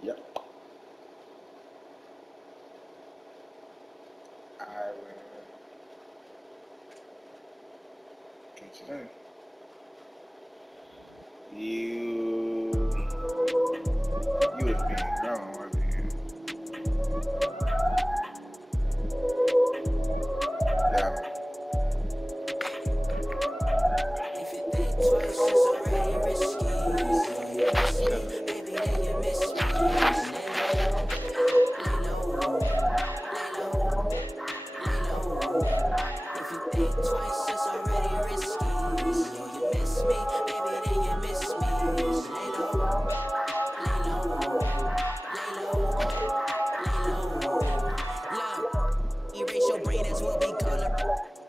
Yep. I will get you in. You was being grown, wasn't you? Yeah. If you think twice, it's already risky. You miss me, baby, then you miss me. Lay low, lay low, lay low. If you think twice, it's already risky. You miss me, baby, then you miss me. Lay low, lay low, lay low, lay low. Look, erase your brain, that's what we call it.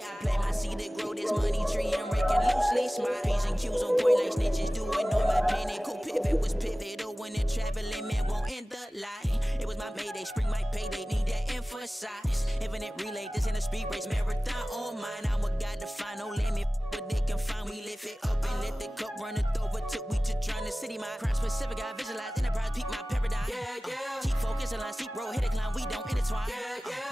I plant my seed to grow this money tree and raking loosely. Smart P's and Q's on point like snitches doing on my penny. Cool pivot was pivotal when they're traveling, man, won't end the line. It was my mayday, spring my payday, need that emphasize. Infinite relay, this in a speed race, marathon on mine. I'm a guy to find, no limit, but they can find. We lift it up and let the cup run it over till we to drown the city. My crime specific, I visualize enterprise, peak my paradigm. Keep focus, align, steep road, hit a climb, we don't intertwine.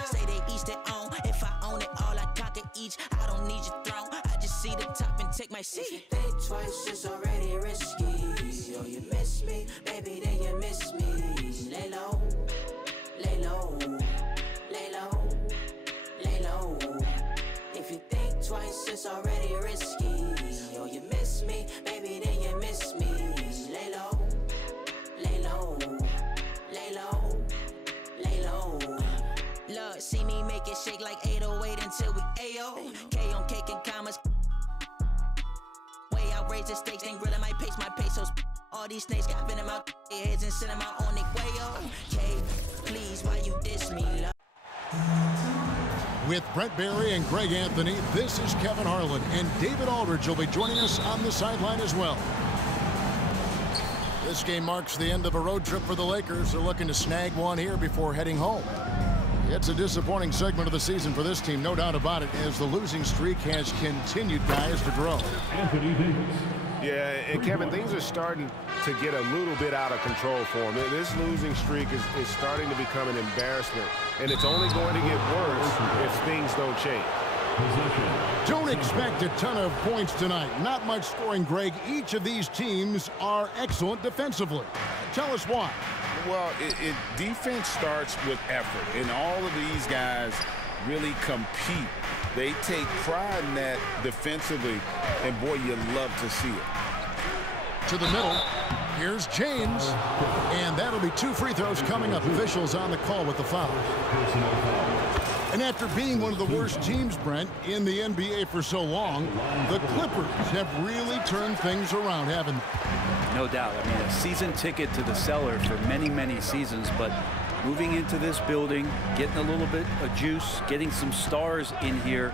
Say they each their own, if I own it all, I conquer each. I don't need your throne, I just see the top and take my seat. If you think twice, it's already risky. Oh, you miss me, baby, then you miss me. Lay low, lay low, lay low, lay low. If you think twice, it's already risky. Oh, you miss me, baby, then you miss me. Lay low, lay low, lay low, lay low. Look, see me make it shake like 808 until we AO. K on cake and commas. Way outrageous the stakes, ain't grilling my pace, my pesos. All these snakes got venom out their heads and send them out on their way, oh. K, please, why you diss me, love? With Brent Barry and Greg Anthony, this is Kevin Harlan, and David Aldridge will be joining us on the sideline as well. This game marks the end of a road trip for the Lakers. They're looking to snag one here before heading home. It's a disappointing segment of the season for this team, no doubt about it, as the losing streak has continued, guys, to grow. Anthony Davis. Yeah, and Kevin, things are starting to get a little bit out of control for him. This losing streak is starting to become an embarrassment, and it's only going to get worse if things don't change. Don't expect a ton of points tonight. Not much scoring, Greg. Each of these teams are excellent defensively. Tell us why. Well, defense starts with effort, and all of these guys really compete. They take pride in that defensively, and boy, you love to see it. To the middle, here's James, and that'll be 2 free throws coming up. Officials on the call with the foul. And after being one of the worst teams, Brent, in the NBA for so long, the Clippers have really turned things around, haven't they? No doubt. I mean, a season ticket to the cellar for many, many seasons, but moving into this building, getting a little bit of juice, getting some stars in here,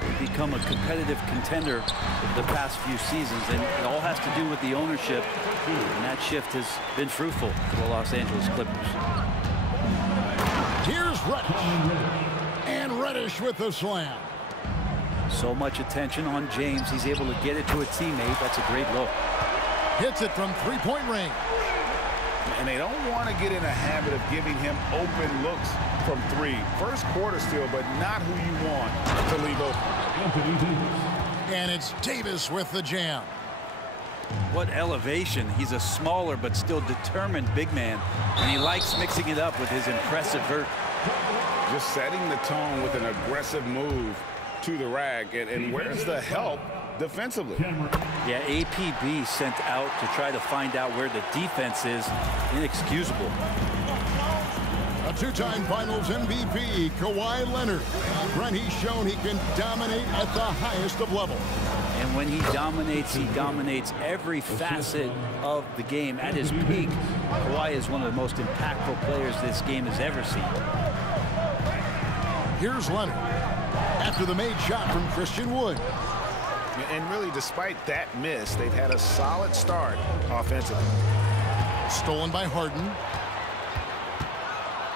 they've become a competitive contender over the past few seasons, and it all has to do with the ownership, and that shift has been fruitful for the Los Angeles Clippers. Here's Reddish, and Reddish with the slam. So much attention on James. He's able to get it to a teammate. That's a great look. Hits it from three-point range. And they don't want to get in a habit of giving him open looks from three. First quarter still, but not who you want to leave open. And it's Davis with the jam. What elevation. He's a smaller but still determined big man, and he likes mixing it up with his impressive vert. Just setting the tone with an aggressive move to the rack. And where's the help defensively? Yeah, APB sent out to try to find out where the defense is. Inexcusable. A two-time Finals MVP, Kawhi Leonard. Brent, he's shown he can dominate at the highest of levels. And when he dominates every facet of the game at his peak. Kawhi is one of the most impactful players this game has ever seen. Here's Leonard after the made shot from Christian Wood. And really, despite that miss, they've had a solid start offensively. Stolen by Harden.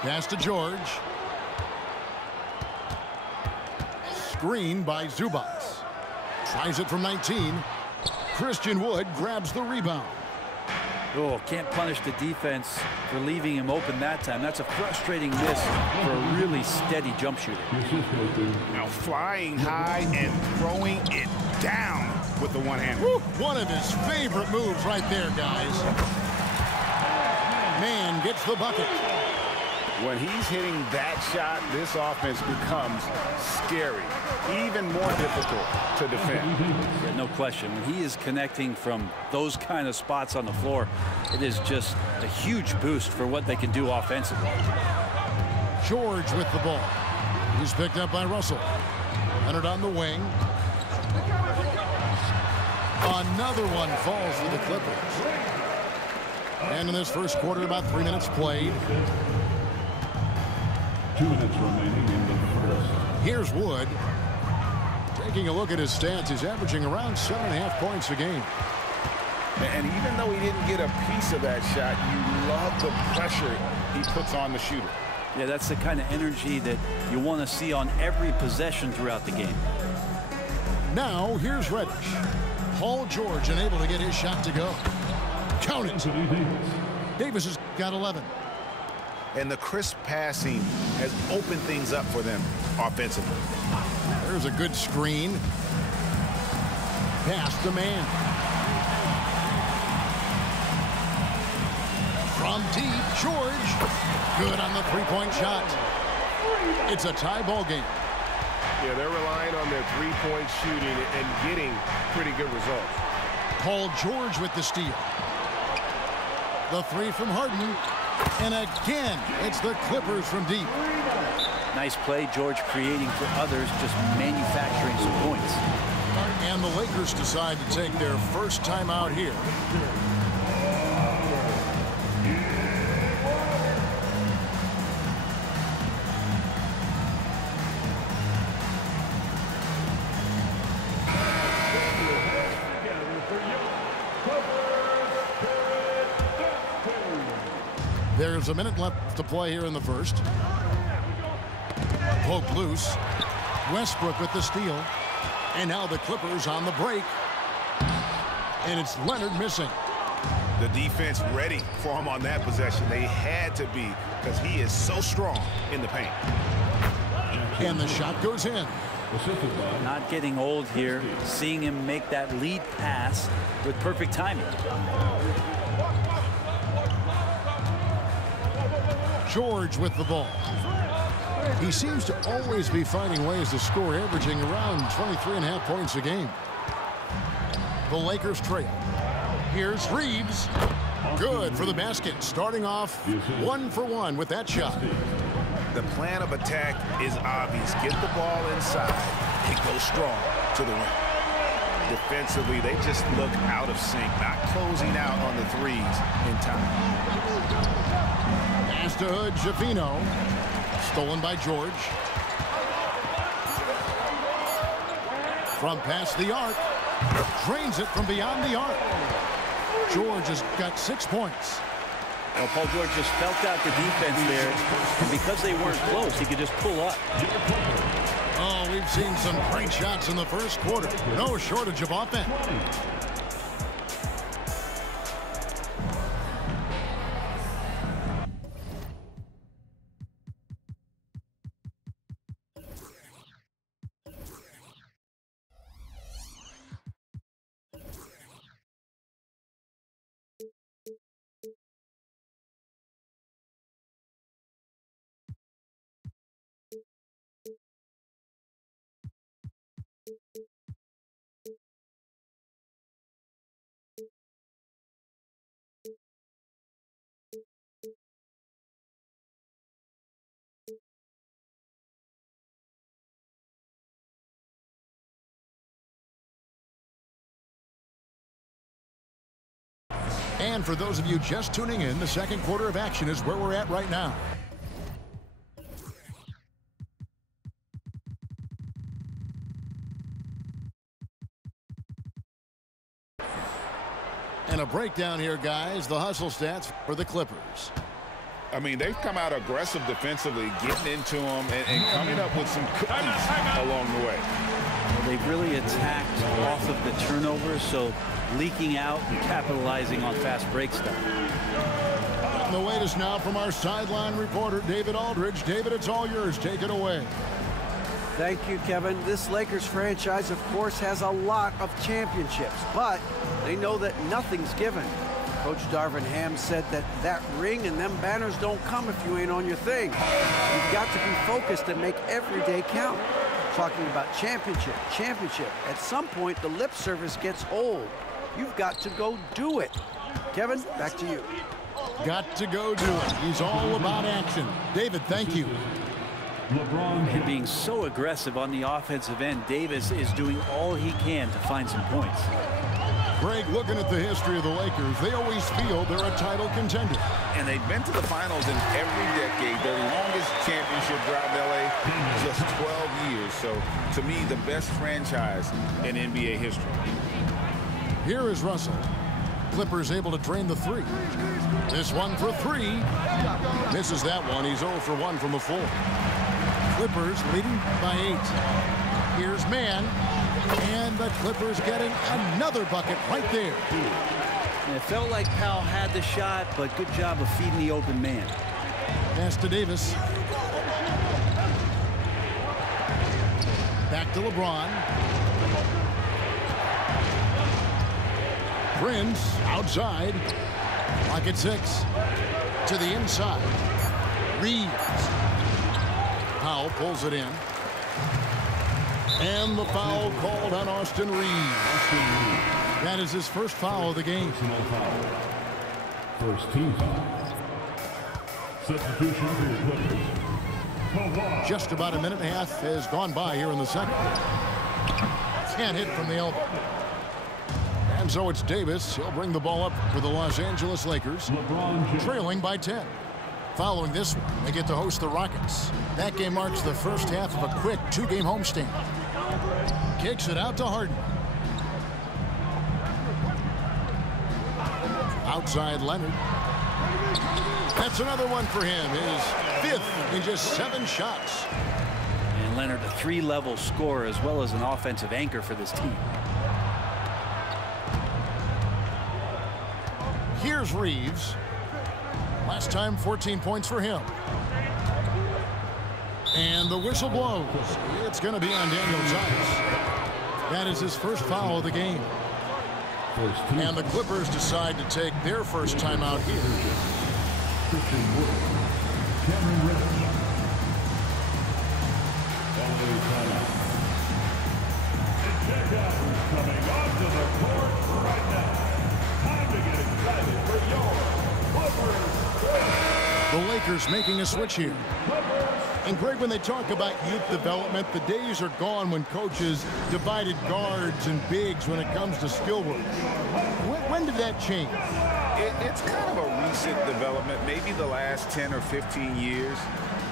Pass to George. Screen by Zubac. Tries it from 19. Christian Wood grabs the rebound. Oh, can't punish the defense for leaving him open that time. That's a frustrating miss for a really steady jump shooter. Now flying high and throwing it down with the one-hander. One of his favorite moves right there, guys. Man gets the bucket. When he's hitting that shot, this offense becomes scary, even more difficult to defend. Yeah, no question. When he is connecting from those kind of spots on the floor, it is just a huge boost for what they can do offensively. George with the ball. He's picked up by Russell. Leonard on the wing. Another one falls for the Clippers. And in this first quarter, about 3 minutes played. 2 minutes remaining in the first. Here's Wood. Taking a look at his stats, he's averaging around 7.5 points a game. And even though he didn't get a piece of that shot, you love the pressure he puts on the shooter. Yeah, that's the kind of energy that you want to see on every possession throughout the game. Now, here's Reddish. Paul George unable to get his shot to go. Count it. Davis has got 11. And the crisp passing has opened things up for them offensively. There's a good screen. Pass to man. From deep, George. Good on the three-point shot. It's a tie ball game. Yeah, they're relying on their three-point shooting and getting pretty good results. Paul George with the steal. The three from Harden. And again, it's the Clippers from deep. Nice play, George creating for others, just manufacturing some points. And the Lakers decide to take their first time out here. There's a minute left to play here in the first. Poke loose. Westbrook with the steal. And now the Clippers on the break. And it's Leonard missing. The defense ready for him on that possession. They had to be because he is so strong in the paint. And the shot goes in. Not getting old here. Seeing him make that lead pass with perfect timing. George with the ball. He seems to always be finding ways to score, averaging around 23.5 points a game. The Lakers trail. Here's Reeves. Good for the basket. Starting off 1 for 1 with that shot. The plan of attack is obvious. Get the ball inside and go strong to the rim. Defensively, they just look out of sync, not closing out on the threes in time. Pass to Hood, Javino. Stolen by George. From past the arc. Drains it from beyond the arc. George has got 6 points. Well, Paul George just felt out the defense there. And because they weren't close, he could just pull up. Oh, we've seen some great shots in the first quarter. No shortage of offense. And for those of you just tuning in, the second quarter of action is where we're at right now. And a breakdown here, guys. The hustle stats for the Clippers. I mean, they've come out aggressive defensively, getting into them and coming up with some cookies along the way. Well, they've really attacked off of the turnovers, so leaking out and capitalizing on fast break stuff. The latest now from our sideline reporter, David Aldridge. David, it's all yours. Take it away. Thank you, Kevin. This Lakers franchise, of course, has a lot of championships, but they know that nothing's given. Coach Darvin Ham said that ring and them banners don't come if you ain't on your thing. You've got to be focused and make every day count. Talking about championship. At some point, the lip service gets old. You've got to go do it. Kevin, back to you. Got to go do it. He's all about action. David, thank you. And being so aggressive on the offensive end, Davis is doing all he can to find some points. Greg, looking at the history of the Lakers, they always feel they're a title contender. And they've been to the finals in every decade. Their longest championship drought in LA, just 12 years. So, to me, the best franchise in NBA history. Here is Russell. Clippers able to drain the three. This one for three. Misses that one. He's 0 for 1 from the floor. Clippers leading by 8. Here's Mann. And the Clippers getting another bucket right there. And it felt like Powell had the shot, but good job of feeding the open man. Pass to Davis. Back to LeBron. Prince outside. Clock at 6. To the inside. Reeves. Powell pulls it in. And the foul called on Austin Reeves. That is his first foul of the game. First team foul. Substitution for the Clippers. Kawhi. Just about a minute and a half has gone by here in the second. Can't hit from the elbow. And so it's Davis. He'll bring the ball up for the Los Angeles Lakers, trailing by 10. Following this one, they get to host the Rockets. That game marks the first half of a quick 2-game homestand. Kicks it out to Harden. Outside Leonard. That's another one for him. His 5th in just 7 shots. And Leonard, a 3-level scorer as well as an offensive anchor for this team. Here's Reeves. Last time, 14 points for him. And the whistle blows. It's going to be on Daniel Tice. That is his first foul of the game. And the Clippers decide to take their first timeout here. Christian Wood. Cameron Reddish. LA timeout. And check out who's coming onto the court right now. Time to get excited for your Clippers. The Lakers making a switch here. And Greg, when they talk about youth development, the days are gone when coaches divided guards and bigs when it comes to skill work. When did that change? It's kind of a recent development, maybe the last 10 or 15 years,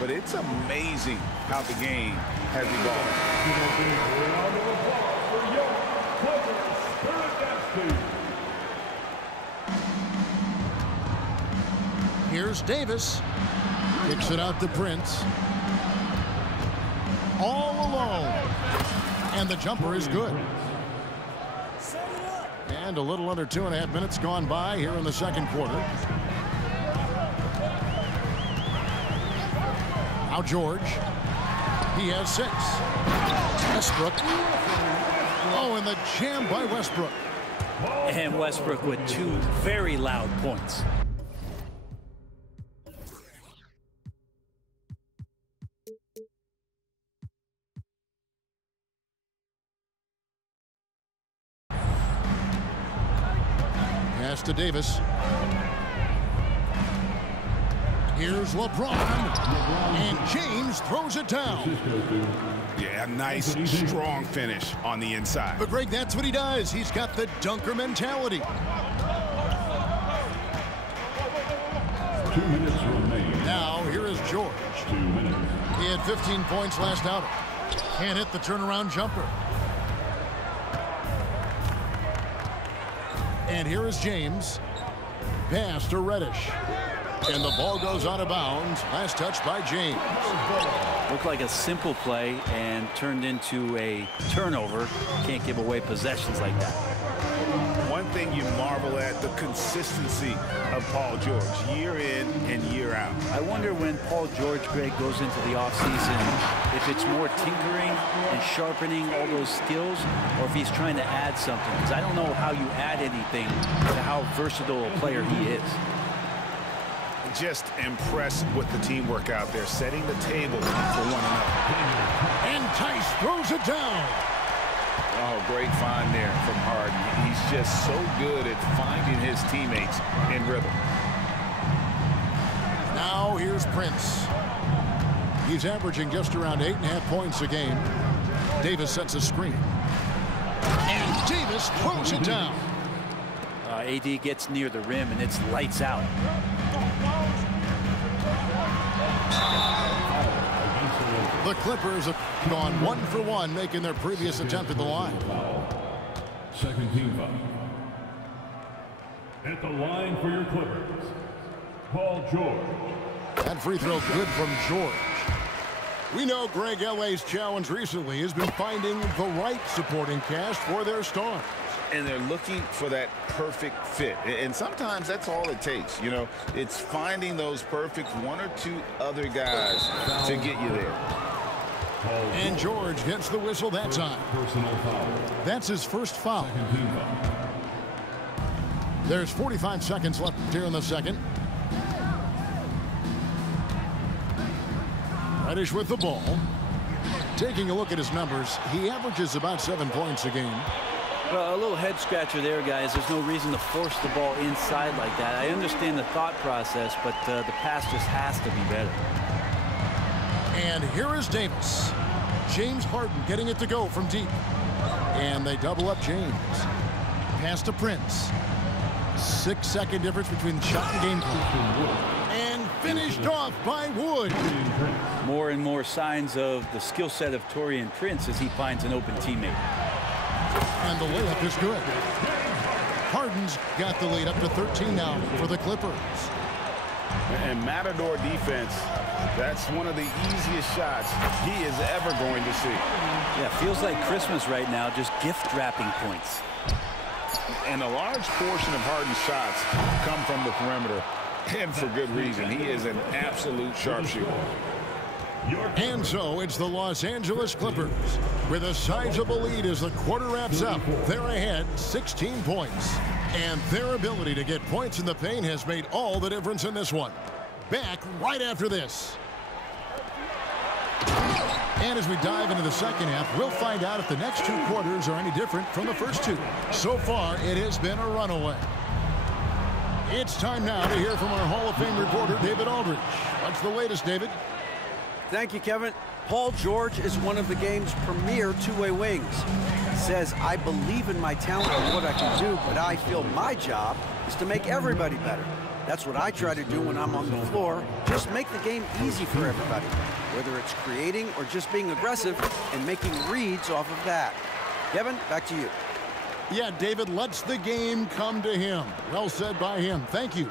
but it's amazing how the game has evolved. Here's Davis. Kicks it out to Prince. All alone. And the jumper is good. And a little under 2.5 minutes gone by here in the second quarter. Now George. He has 6. Westbrook. Oh, and the jam by Westbrook. And Westbrook with 2 very loud points. Pass to Davis. Here's LeBron. And James throws it down. Yeah, nice, strong finish on the inside. But Greg, that's what he does. He's got the dunker mentality. 2 minutes remain. Now, here is George. 2 minutes. He had 15 points last outing. Can't hit the turnaround jumper. And here is James. Pass to Reddish. And the ball goes out of bounds. Last touch by James. Looked like a simple play and turned into a turnover. Can't give away possessions like that. One at the consistency of Paul George year in and year out. I wonder when Paul George, Greg, goes into the offseason, if it's more tinkering and sharpening all those skills, or if he's trying to add something. Because I don't know how you add anything to how versatile a player he is. Just impressed with the teamwork out there, setting the table for one another. And Tice throws it down. Oh, great find there from Harden. He's just so good at finding his teammates in rhythm. Now here's Prince. He's averaging just around 8.5 points a game. Davis sets a screen. And Davis throws it down. AD gets near the rim, and it's lights out. The Clippers have gone 1-for-1, making their previous attempt at the line. Second team foul. At the line for your Clippers, Paul George. That free throw good from George. We know Greg, LA's challenge recently has been finding the right supporting cast for their stars. And they're looking for that perfect fit. And sometimes that's all it takes. You know, it's finding those perfect one or two other guys to get you there. And George gets the whistle that time. Personal foul. That's his first foul. Second team foul. There's 45 seconds left here in the second. Reddish with the ball. Taking a look at his numbers, he averages about 7 points a game. Well, a little head scratcher there, guys. There's no reason to force the ball inside like that. I understand the thought process, but the pass just has to be better. And here is Davis. James Harden getting it to go from deep. And they double up James. Pass to Prince. 6-second difference between shot and game clock. And finished off by Wood. More and more signs of the skill set of Taurean Prince as he finds an open teammate. And the layup is good. Harden's got the lead up to 13 now for the Clippers. And Matador defense, that's one of the easiest shots he is ever going to see. Yeah, feels like Christmas right now, just gift wrapping points. And a large portion of Harden's shots come from the perimeter, and for good reason. He is an absolute sharpshooter. And so it's the Los Angeles Clippers with a sizable lead as the quarter wraps up. They're ahead 16 points. And their ability to get points in the paint has made all the difference in this one. Back right after this. And as we dive into the second half, we'll find out if the next two quarters are any different from the first two. So far, it has been a runaway. It's time now to hear from our Hall of Fame reporter, David Aldridge. What's the latest, David? Thank you, Kevin. Paul George is one of the game's premier two-way wings. He says, I believe in my talent and what I can do, but I feel my job is to make everybody better. That's what I try to do when I'm on the floor. Just make the game easy for everybody, whether it's creating or just being aggressive and making reads off of that. Kevin, back to you. Yeah, David lets the game come to him. Well said by him. Thank you.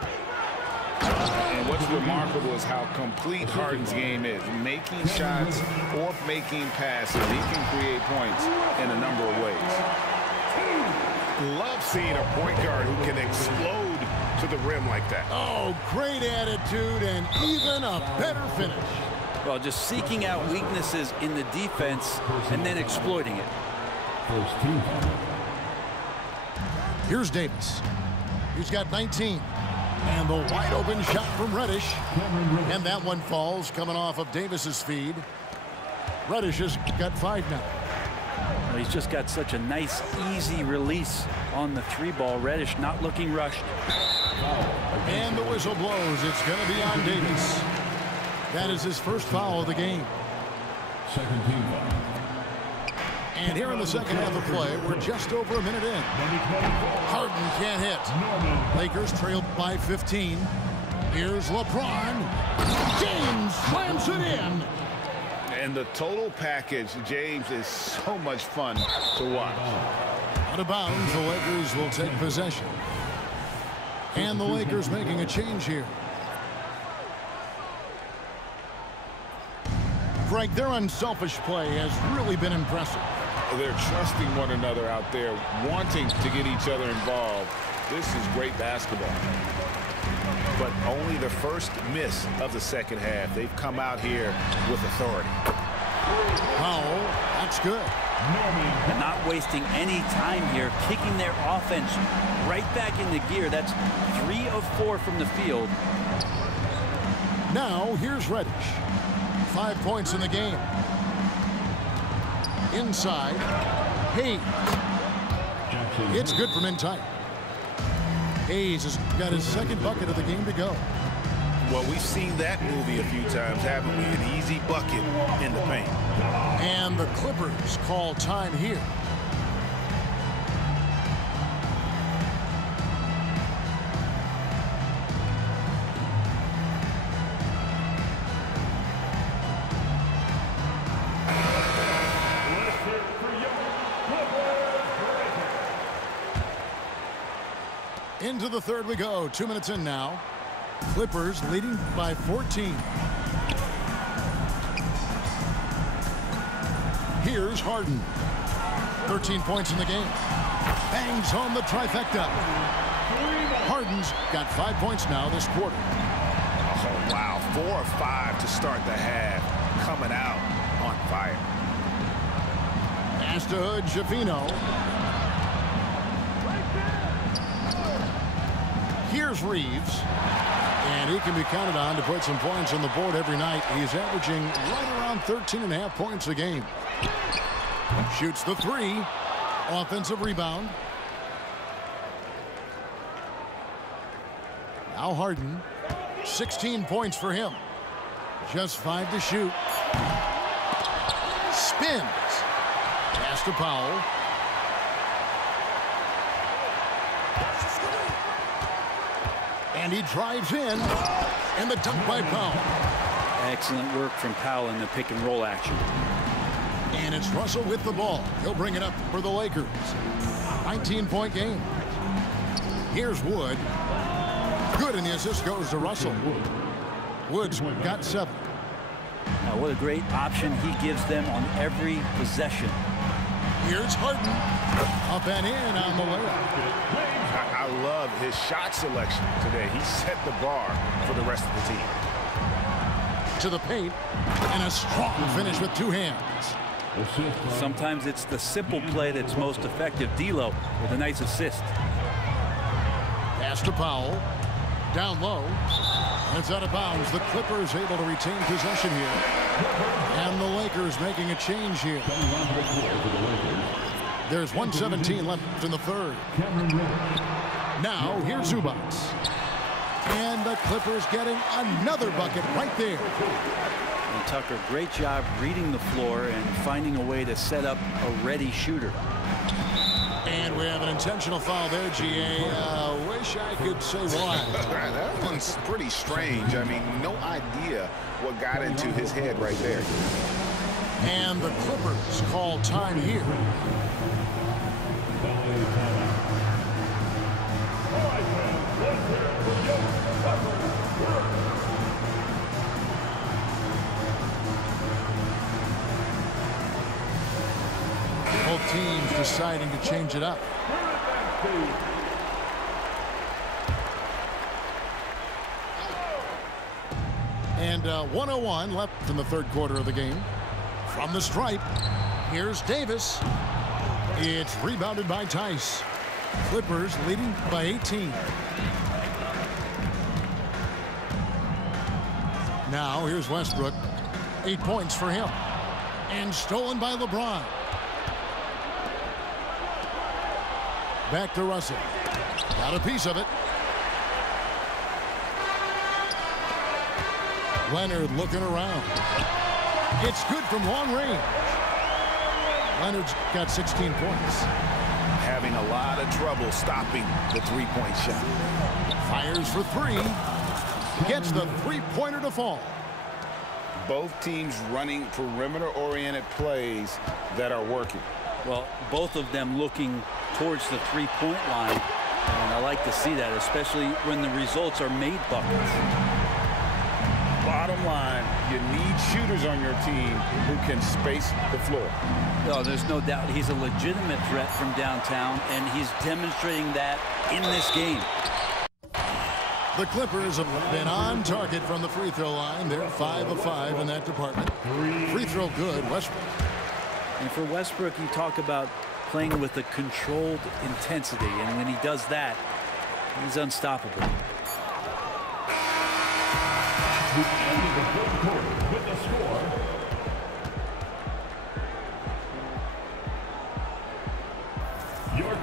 And what's remarkable is how complete Harden's game is. Making shots or making passes. He can create points in a number of ways. Love seeing a point guard who can explode to the rim like that. Oh, great attitude and even a better finish. Well, just seeking out weaknesses in the defense and then exploiting it. First team foul. Here's Davis. He's got 19. And the wide open shot from Reddish. And that one falls coming off of Davis's feed. Reddish has got 5 now. Well, he's just got such a nice, easy release on the three ball. Reddish not looking rushed. And the whistle blows. It's going to be on Davis. That is his first foul of the game. Second team foul. And here in the second half of play, we're just over a minute in. Harden can't hit. Lakers trail by 15. Here's LeBron. James slams it in. And the total package, James, is so much fun to watch. Out of bounds, the Lakers will take possession. And the Lakers making a change here. Greg, their unselfish play has really been impressive. They're trusting one another out there, wanting to get each other involved. This is great basketball. But only the first miss of the second half. They've come out here with authority. Powell, that's good. And not wasting any time here, kicking their offense right back into gear. That's 3 of 4 from the field. Now, here's Reddish. 5 points in the game. Inside, Hayes. It's good from in tight. Hayes has got his second bucket of the game to go. Well, we've seen that movie a few times, haven't we? An easy bucket in the paint. And the Clippers call time here. Into the third we go. 2 minutes in now. Clippers leading by 14. Here's Harden. 13 points in the game. Bangs home the trifecta. Harden's got 5 points now this quarter. Oh, wow. 4 of 5 to start the half. Coming out on fire. Pass to Hood, Javino. Here's Reeves. And he can be counted on to put some points on the board every night. He's averaging right around 13.5 points a game. Shoots the 3. Offensive rebound. Now Harden. 16 points for him. Just 5 to shoot. Spins. Pass to Powell. And he drives in. And the dunk by Powell. Excellent work from Powell in the pick and roll action. And it's Russell with the ball. He'll bring it up for the Lakers. 19-point game. Here's Wood. Good, and the assist goes to Russell. Wood's got 7. Now, what a great option he gives them on every possession. Here's Harden. Up and in on the layup. I love his shot selection today. He set the bar for the rest of the team. To the paint. And a strong finish with 2 hands. Sometimes it's the simple play that's most effective. D'Lo with a nice assist. Pass to Powell. Down low. It's out of bounds. The Clippers able to retain possession here. And the Lakers making a change here. There's 1:17 left in the third. Now here's Zubac. And the Clippers getting another bucket right there. And Tucker, great job reading the floor and finding a way to set up a ready shooter. And we have an intentional foul there, GA. Wish I could say why. That one's pretty strange. I mean, no idea what got into his head right there. And the Clippers call time here. Both teams deciding to change it up. And 1:01 left in the third quarter of the game. From the stripe, here's Davis. It's rebounded by Tice. Clippers leading by 18. Now here's Westbrook. 8 points for him. And stolen by LeBron. Back to Russell. Got a piece of it. Leonard looking around. It's good from long range. Leonard's got 16 points. Having a lot of trouble stopping the three-point shot. Fires for 3. Gets the three-pointer to fall. Both teams running perimeter-oriented plays that are working. Well, both of them looking towards the three-point line. And I like to see that, especially when the results are made buckets. Bottom line, you need shooters on your team who can space the floor. No, there's no doubt he's a legitimate threat from downtown, and he's demonstrating that in this game. The Clippers have been on target from the free throw line. They're 5 of 5 in that department. Free throw good, Westbrook. And for Westbrook, you talk about playing with a controlled intensity, and when he does that, he's unstoppable. The end of the fourth quarter with the score. Your